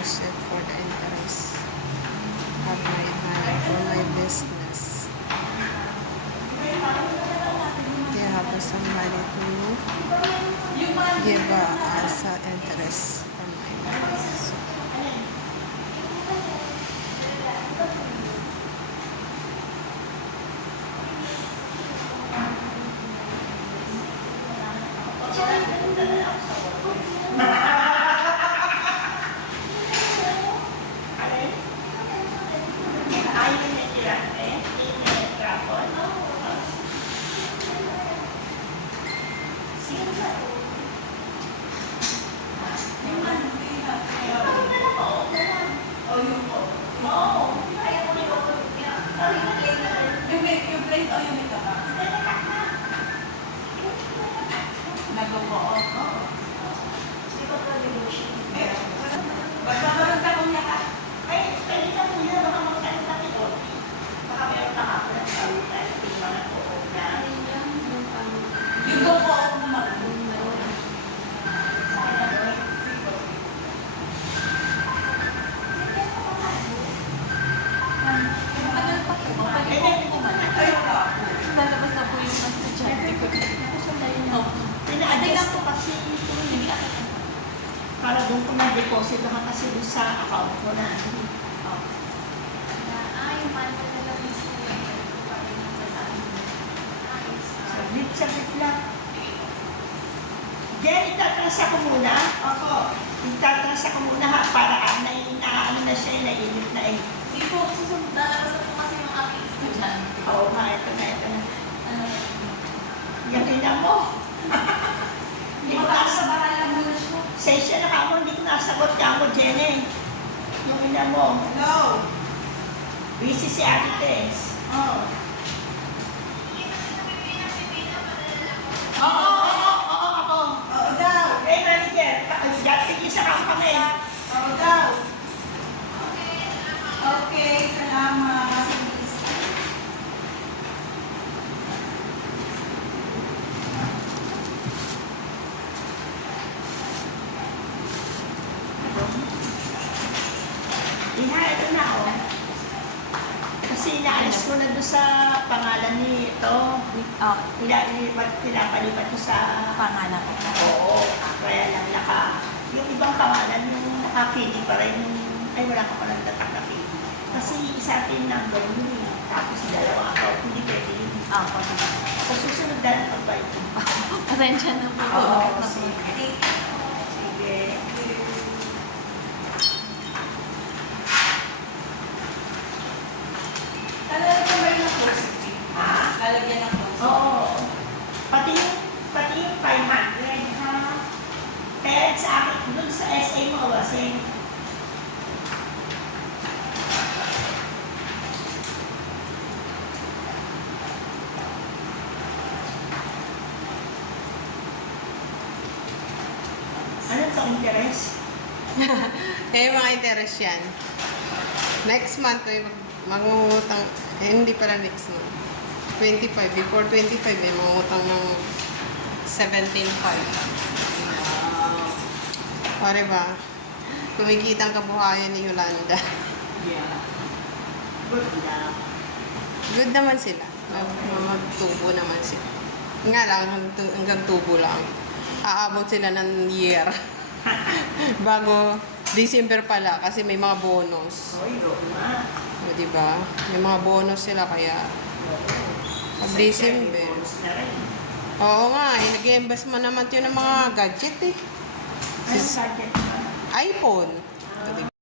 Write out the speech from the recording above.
deposit for the interest of my money for my business. They have some money to give as interest on my money. So, lalabas na po yung estudyante ko. Pina-adjust ko kasi para doon ko na-deposit lang kasi doon sa account mo na. Sabit lang. Jen, itatansa ko muna. Opo. Itatansa ko muna ha, para ano na siya, nainit na eh. Hindi po, susunod lalabas na po kasi yung aking estudyante. Oo nga, ito na. Yakinan mo. Hindi ko session na ka mo, hindi ko nasagot ka mo, Jenny. Yung ina mo. Hello? Busy si Ate Tess. Oo. Oo, ako. Oo daw. Eh, manager, sige sa kami. Oo daw. Okay, salamat. Ito na, oh. Kasi inaalis ko na doon sa pangalan ni ito. Pinapalipat ko sa Pangalan ko. oo. Kaya lang yung ibang pangalan, yung nakapili pa rin. Ay, wala ka palang tatak na pili. Kasi isa atin number yun eh. Tapos dalawang account, hindi pwede yun. So, susunod na lang pagbayad. Pasensya na po. Oo, sige. Sige. Lalagyan ba yun ng closing fee? Ha? Lalagyan ng closing fee? Oo. Pati yung 500, ha? Kaya sa akin, dun sa SA mo, kasi ano to interest? mga interest yan. Next month, mangungutang, hindi pala next month. 25. Before 25, mangungutang ng 17.5. Pare ba? Kumikita ang kabuhayan ni Yolanda. Yeah. Good luck. Good naman sila. Magtubo naman sila. Nga lang, hanggang tubo lang. Aabot sila ng year. Bago December pala kasi may mga bonus. Oy, go na. O, diba? May mga bonus sila kaya pag December. Bonus na rin. Oo nga, nag-invest mo naman yun ng mga gadget eh. Ano budget ba? iPhone.